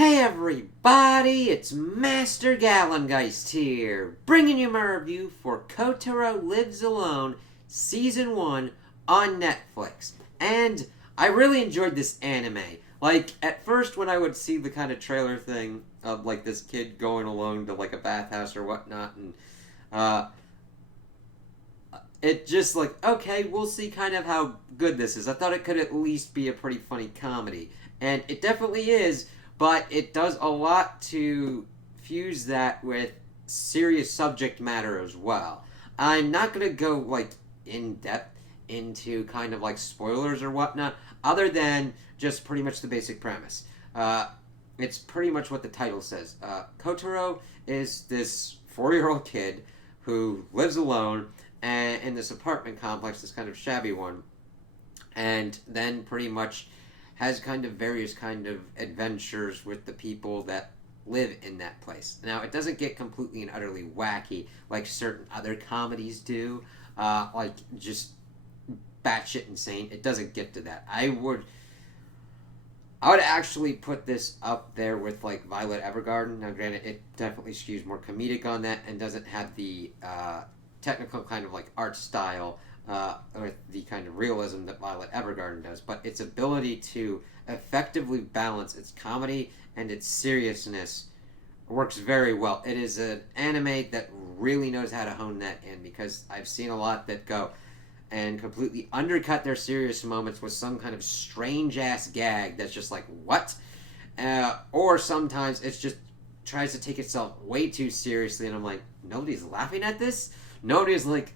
Hey everybody, it's Master Gallengeist here, bringing you my review for Kotaro Lives Alone, Season 1 on Netflix. And I really enjoyed this anime. Like, at first when I would see the kind of trailer thing of, like, this kid going alone to, like, a bathhouse or whatnot, and, it just, like, okay, we'll see kind of how good this is. I thought it could at least be a pretty funny comedy. And it definitely is, but it does a lot to fuse that with serious subject matter as well. I'm not going to go, like, in depth into kind of like spoilers or whatnot, other than just pretty much the basic premise. It's pretty much what the title says. Kotaro is this 4-year-old kid who lives alone in this apartment complex, this kind of shabby one, and then pretty much has kind of various kind of adventures with the people that live in that place. Now, it doesn't get completely and utterly wacky like certain other comedies do, like just batshit insane. It doesn't get to that. I would actually put this up there with like Violet Evergarden. Now, granted, it definitely skews more comedic on that and doesn't have the technical kind of like art style or the kind of realism that Violet Evergarden does, but its ability to effectively balance its comedy and its seriousness works very well. It is an anime that really knows how to hone that in, because I've seen a lot that go and completely undercut their serious moments with some kind of strange ass gag that's just like, what? Or sometimes it's just tries to take itself way too seriously, and I'm like, nobody's laughing at this? Nobody's like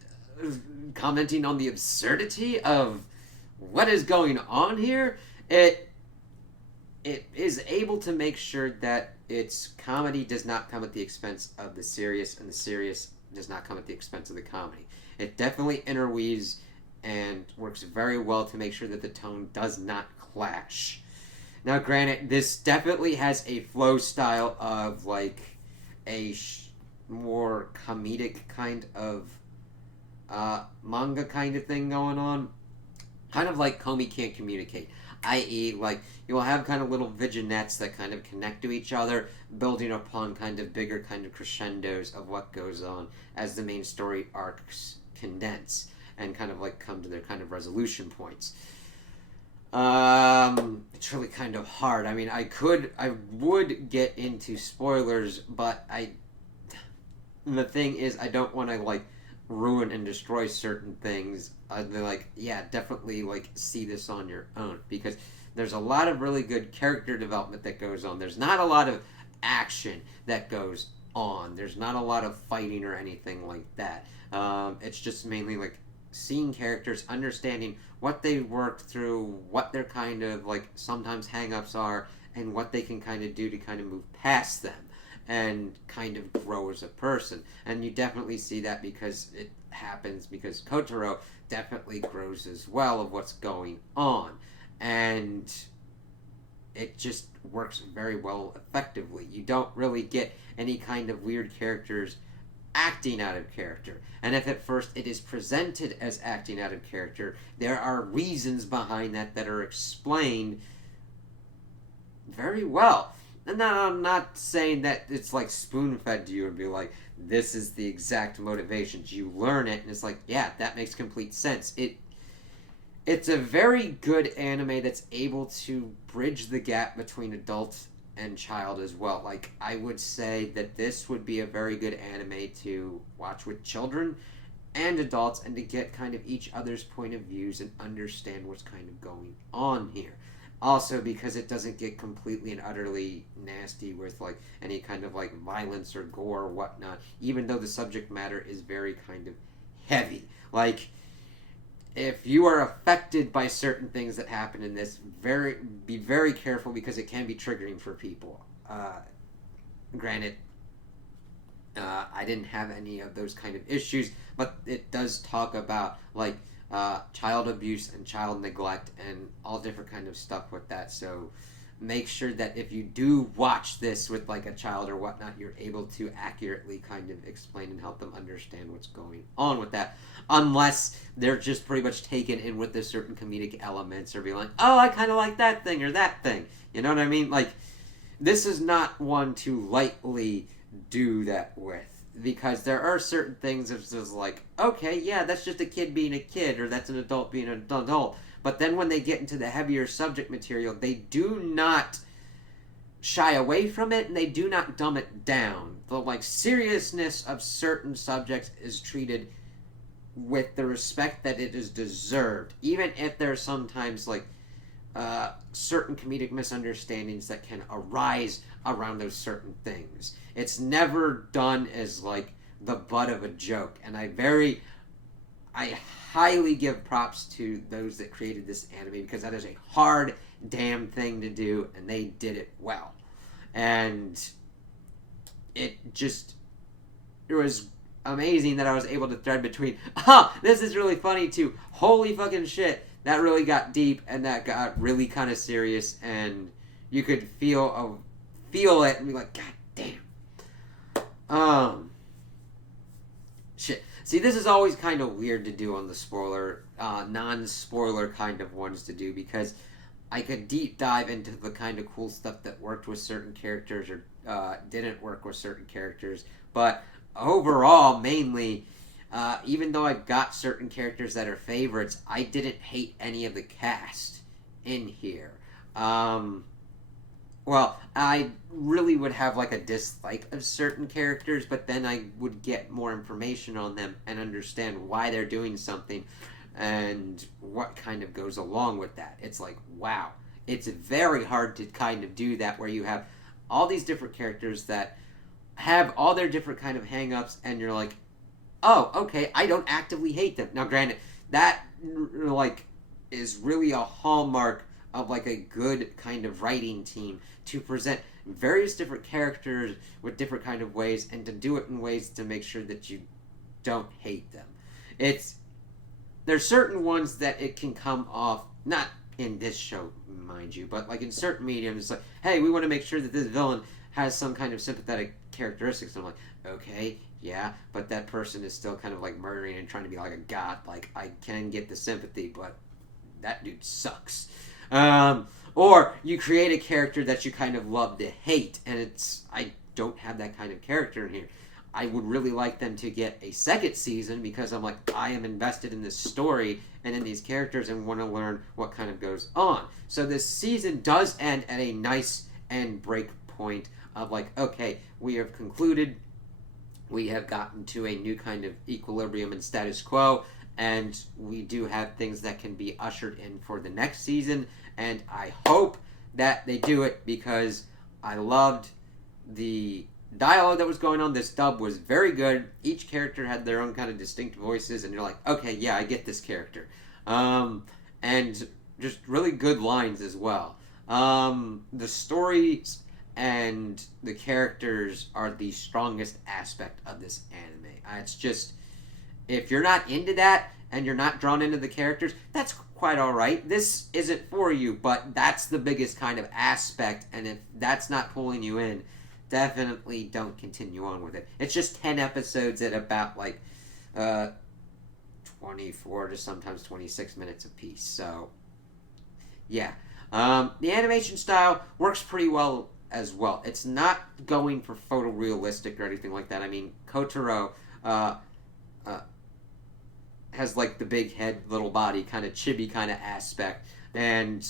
commenting on the absurdity of what is going on here. It is able to make sure that its comedy does not come at the expense of the serious, and the serious does not come at the expense of the comedy. It definitely interweaves and works very well to make sure that the tone does not clash. Now, granted, this definitely has a flow style of like a more comedic kind of manga kind of thing going on, kind of like Komi Can't Communicate, i.e. like you'll have kind of little vignettes that kind of connect to each other, building upon kind of bigger kind of crescendos of what goes on as the main story arcs condense and kind of like come to their kind of resolution points. It's really kind of hard. I mean, I would get into spoilers, but the thing is, I don't want to like ruin and destroy certain things. They're like, yeah, definitely like see this on your own, because there's a lot of really good character development that goes on. There's not a lot of action that goes on. There's not a lot of fighting or anything like that. It's just mainly like seeing characters, understanding what they worked through, what their kind of like sometimes hang-ups are, and what they can kind of do to kind of move past them and kind of grow as a person. And you definitely see that because it happens because Kotaro definitely grows as well of what's going on. And it just works very well effectively. You don't really get any kind of weird characters acting out of character. And if at first it is presented as acting out of character, there are reasons behind that that are explained very well. And now I'm not saying that it's like spoon-fed to you and be like, this is the exact motivations. You learn it, and it's like, yeah, that makes complete sense. It's a very good anime that's able to bridge the gap between adult and child as well. Like, I would say that this would be a very good anime to watch with children and adults, and to get kind of each other's point of views and understand what's kind of going on here. Also, because it doesn't get completely and utterly nasty with like any kind of like violence or gore or whatnot, even though the subject matter is very kind of heavy. Like, if you are affected by certain things that happen in this, be very careful, because it can be triggering for people. Granted, I didn't have any of those kind of issues, but it does talk about like child abuse and child neglect and all different kind of stuff with that. So make sure that if you do watch this with like a child or whatnot, you're able to accurately kind of explain and help them understand what's going on with that, unless they're just pretty much taken in with the certain comedic elements or be like, oh, I kind of like that thing or that thing, you know what I mean? Like, this is not one to lightly do that with. Because there are certain things that's just like, okay, yeah, that's just a kid being a kid, or that's an adult being an adult. But then when they get into the heavier subject material, they do not shy away from it, and they do not dumb it down. The like seriousness of certain subjects is treated with the respect that it is deserved, even if there's sometimes like certain comedic misunderstandings that can arise around those certain things. It's never done as like the butt of a joke, and I highly give props to those that created this anime, because that is a hard damn thing to do, and they did it well. And it was amazing that I was able to thread between, this is really funny, to holy fucking shit, that really got deep, and that got really kind of serious, and you could feel it and be like, god damn. Shit. See, this is always kind of weird to do on the non-spoiler kind of ones to do, because I could deep dive into the kind of cool stuff that worked with certain characters or didn't work with certain characters. But overall, mainly, even though I've got certain characters that are favorites, I didn't hate any of the cast in here. Well, I really would have like a dislike of certain characters, but then I would get more information on them and understand why they're doing something and what kind of goes along with that. It's like, wow. It's very hard to kind of do that, where you have all these different characters that have all their different kind of hang-ups, and you're like, oh, okay, I don't actively hate them. Now, granted, that like is really a hallmark of like a good kind of writing team, to present various different characters with different kind of ways, and to do it in ways to make sure that you don't hate them. There's certain ones that it can come off, not in this show, mind you, but like in certain mediums, it's like, hey, we want to make sure that this villain has some kind of sympathetic characteristics. And I'm like, okay, yeah, but that person is still kind of like murdering and trying to be like a god. Like, I can get the sympathy, but that dude sucks. Or you create a character that you kind of love to hate, and I don't have that kind of character in here. I would really like them to get a second season, because I'm like, I am invested in this story and in these characters and want to learn what kind of goes on. So this season does end at a nice end break point of like, okay, we have concluded, we have gotten to a new kind of equilibrium and status quo, and we do have things that can be ushered in for the next season, and I hope that they do it, because I loved the dialogue that was going on. This dub was very good. Each character had their own kind of distinct voices, and you're like, okay, yeah, I get this character. And just really good lines as well. The stories and the characters are the strongest aspect of this anime. It's just, if you're not into that and you're not drawn into the characters, that's quite alright. This isn't for you, but that's the biggest kind of aspect, and if that's not pulling you in, definitely don't continue on with it. It's just 10 episodes at about like 24 to sometimes 26 minutes apiece. So, yeah. The animation style works pretty well as well. It's not going for photorealistic or anything like that. I mean, Kotaro has like the big head, little body, kind of chibi kind of aspect. And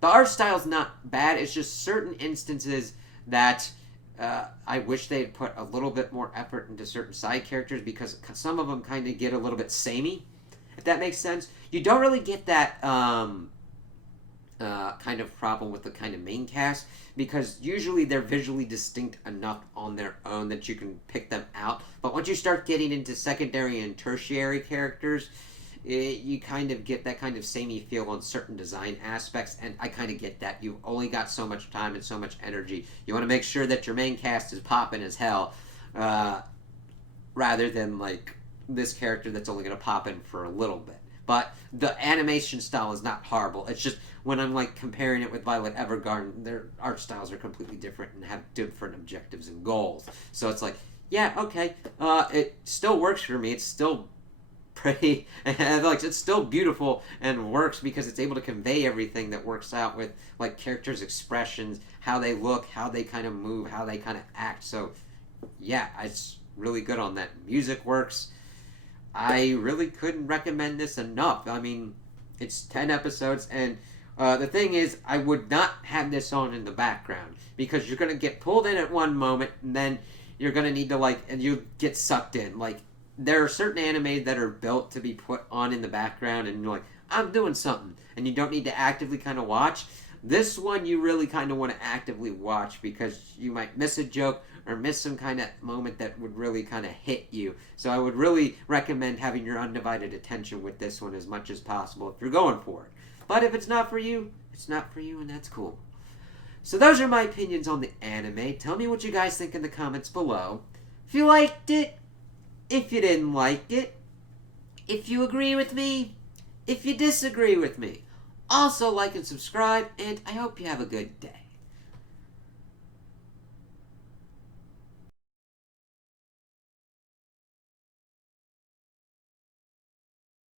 the art style's not bad. It's just certain instances that I wish they had put a little bit more effort into certain side characters, because some of them kind of get a little bit samey, if that makes sense. You don't really get that kind of problem with the kind of main cast, because usually they're visually distinct enough on their own that you can pick them out. But once you start getting into secondary and tertiary characters, you kind of get that kind of samey feel on certain design aspects, and I kind of get that. You've only got so much time and so much energy. You want to make sure that your main cast is popping as hell, rather than like this character that's only going to pop in for a little bit. But the animation style is not horrible. It's just when I'm like comparing it with Violet Evergarden, their art styles are completely different and have different objectives and goals. So it's like, yeah, okay, it still works for me. It's still pretty, and like it's still beautiful and works because it's able to convey everything that works out with like characters' expressions, how they look, how they kind of move, how they kind of act. So yeah, it's really good on that. Music works. I really couldn't recommend this enough. I mean, it's 10 episodes, and the thing is, I would not have this on in the background because you're going to get pulled in at one moment, and then you're going to need to, like, and you get sucked in. Like, there are certain anime that are built to be put on in the background, and you're like, I'm doing something, and you don't need to actively kind of watch. This one you really kind of want to actively watch because you might miss a joke or miss some kind of moment that would really kind of hit you. So I would really recommend having your undivided attention with this one as much as possible if you're going for it. But if it's not for you, it's not for you, and that's cool. So those are my opinions on the anime. Tell me what you guys think in the comments below. If you liked it, if you didn't like it, if you agree with me, if you disagree with me. Also like and subscribe, and I hope you have a good day.